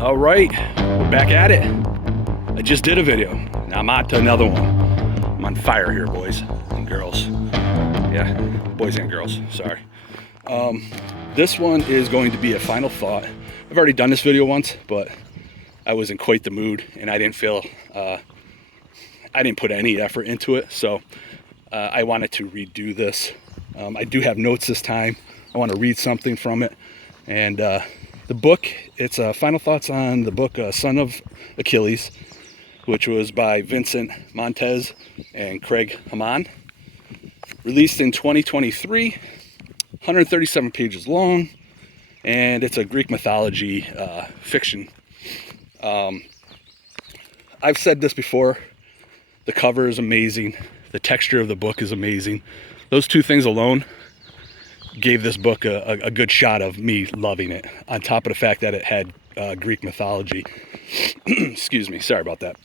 All right, we're back at it. I just did a video. Now I'm on to another one. I'm on fire here, boys and girls. Yeah, boys and girls, sorry. This one is going to be a final thought. I've already done this video once, but I was in quite the mood and I didn't feel, I didn't put any effort into it. So I wanted to redo this. I do have notes this time. I want to read something from it. And the book, it's final thoughts on the book Son of Achilles, which was by Vincent Montez and Craig Hamann. Released in 2023, 137 pages long, and it's a Greek mythology fiction. I've said this before, the cover is amazing, the texture of the book is amazing. Those two things alone gave this book a good shot of me loving it, on top of the fact that it had Greek mythology. Excuse me, sorry about that.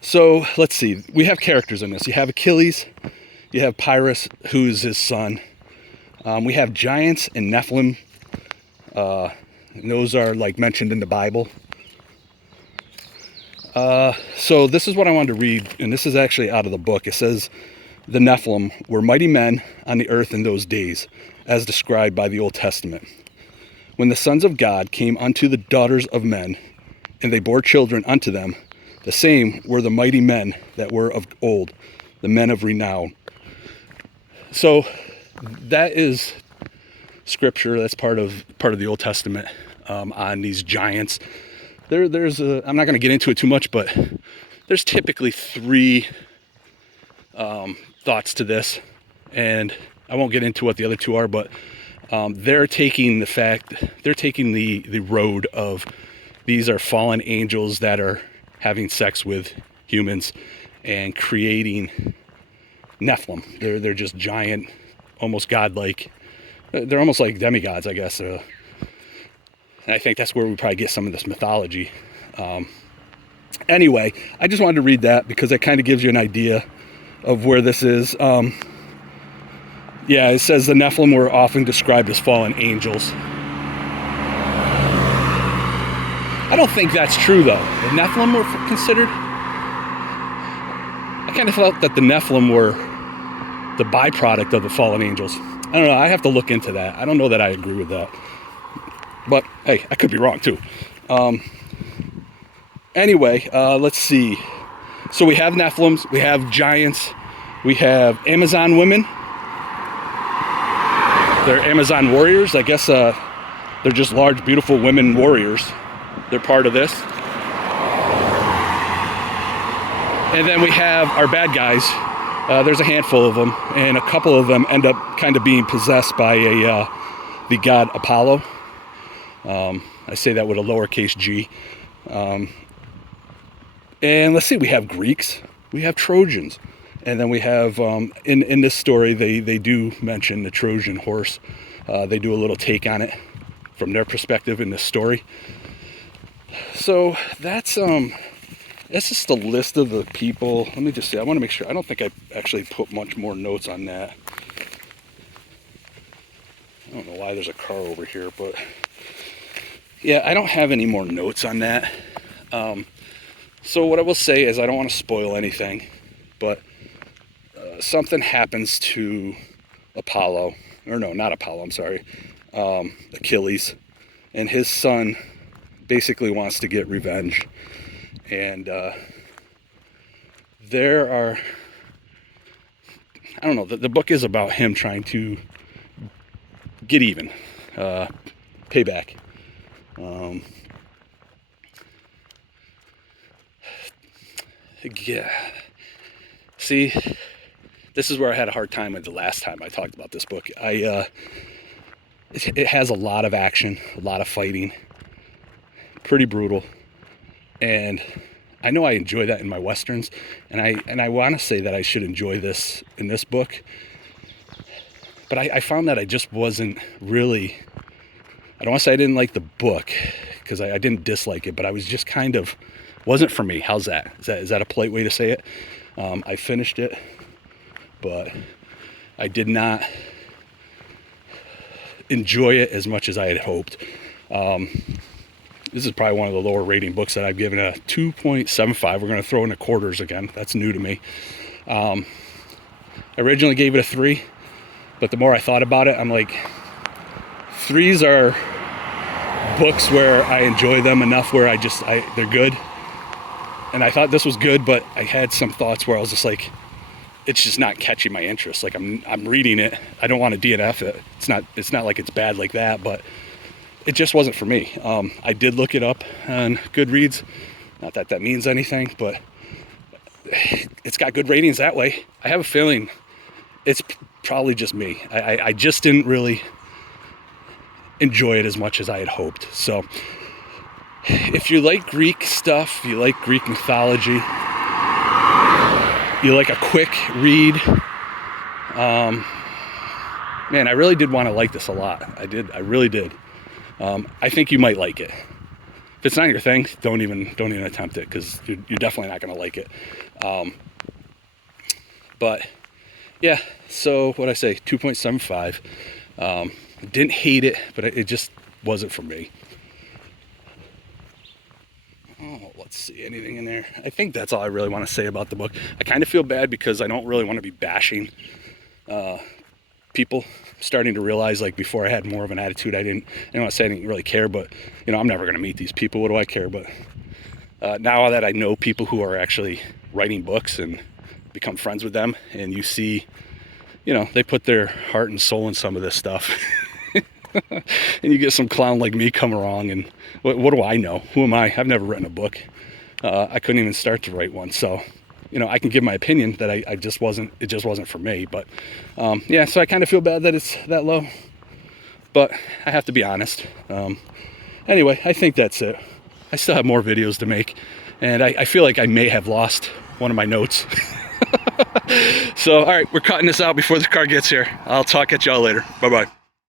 So let's see, we have characters in this. You have Achilles, you have Pyrrhus, who's his son. We have giants and Nephilim, and those are like mentioned in the Bible. So this is what I wanted to read, and this is actually out of the book. It says, the Nephilim were mighty men on the earth in those days, as described by the Old Testament. When the sons of God came unto the daughters of men, and they bore children unto them, the same were the mighty men that were of old, the men of renown. So that is scripture. That's part of the Old Testament on these giants. There's I'm not going to get into it too much, but there's typically three thoughts to this, and I won't get into what the other two are, but they're taking the road of these are fallen angels that are having sex with humans and creating Nephilim. They're just giant, almost godlike. They're almost like demigods, I guess. And I think that's where we probably get some of this mythology. Anyway, I just wanted to read that because it kind of gives you an idea of where this is. Yeah, it says the Nephilim were often described as fallen angels. I don't think that's true, though. The Nephilim were considered... I kind of felt that the Nephilim were the byproduct of the fallen angels. I don't know. I have to look into that. I don't know that I agree with that. But, hey, I could be wrong, too. Anyway, let's see. So we have Nephilims, we have giants, we have Amazon women. They're Amazon warriors. I guess they're just large, beautiful women warriors. They're part of this. And then we have our bad guys. There's a handful of them, and a couple of them end up kind of being possessed by the god Apollo. I say that with a lowercase g. And let's see, we have Greeks, we have Trojans, and then we have, in this story, they do mention the Trojan horse. They do a little take on it from their perspective in this story. So that's just a list of the people. Let me just see, I want to make sure, I don't think I actually put much more notes on that. I don't know why there's a car over here, but yeah, I don't have any more notes on that. So what I will say is I don't want to spoil anything, but something happens to Apollo, or no, not Apollo, I'm sorry, Achilles, and his son basically wants to get revenge. And there are, I don't know, the book is about him trying to get even, payback. Yeah. See, this is where I had a hard time with the last time I talked about this book. It has a lot of action, a lot of fighting, pretty brutal, and I know I enjoy that in my westerns, and I want to say that I should enjoy this in this book, but I found that I just wasn't really. I don't want to say I didn't like the book, because I didn't dislike it, but I was just kind of. Wasn't for me. How's that? Is that a polite way to say it? I finished it, but I did not enjoy it as much as I had hoped. This is probably one of the lower rating books that I've given a 2.75. We're going to throw in the quarters again. That's new to me. I originally gave it a 3, but the more I thought about it, I'm like, 3s are books where I enjoy them enough where they're good. And I thought this was good, but I had some thoughts where I was just like, it's just not catching my interest. Like I'm reading it. I don't want to DNF it. It's not like it's bad like that, but it just wasn't for me. I did look it up on Goodreads. Not that that means anything, but it's got good ratings that way. I have a feeling it's probably just me. I just didn't really enjoy it as much as I had hoped. So if you like Greek stuff, you like Greek mythology, you like a quick read, man, I really did want to like this a lot. I really did. I think you might like it. If it's not your thing, don't even attempt it, because you're definitely not going to like it. But yeah, so what I say, 2.75. Didn't hate it, but it just wasn't for me. Oh, let's see, anything in there? I think that's all I really want to say about the book. I kind of feel bad because I don't really want to be bashing people. I'm starting to realize, like, before I had more of an attitude, I didn't want to say I didn't really care, but, you know, I'm never going to meet these people. What do I care? But now that I know people who are actually writing books and become friends with them, and you see, you know, they put their heart and soul in some of this stuff. And you get some clown like me come along, and what do I know? Who am I? I've never written a book. I couldn't even start to write one. So, you know, I can give my opinion that it just wasn't for me. But yeah, so I kind of feel bad that it's that low, but I have to be honest. Anyway, I think that's it. I still have more videos to make, and I feel like I may have lost one of my notes. So, all right, we're cutting this out before the car gets here. I'll talk at y'all later. Bye-bye.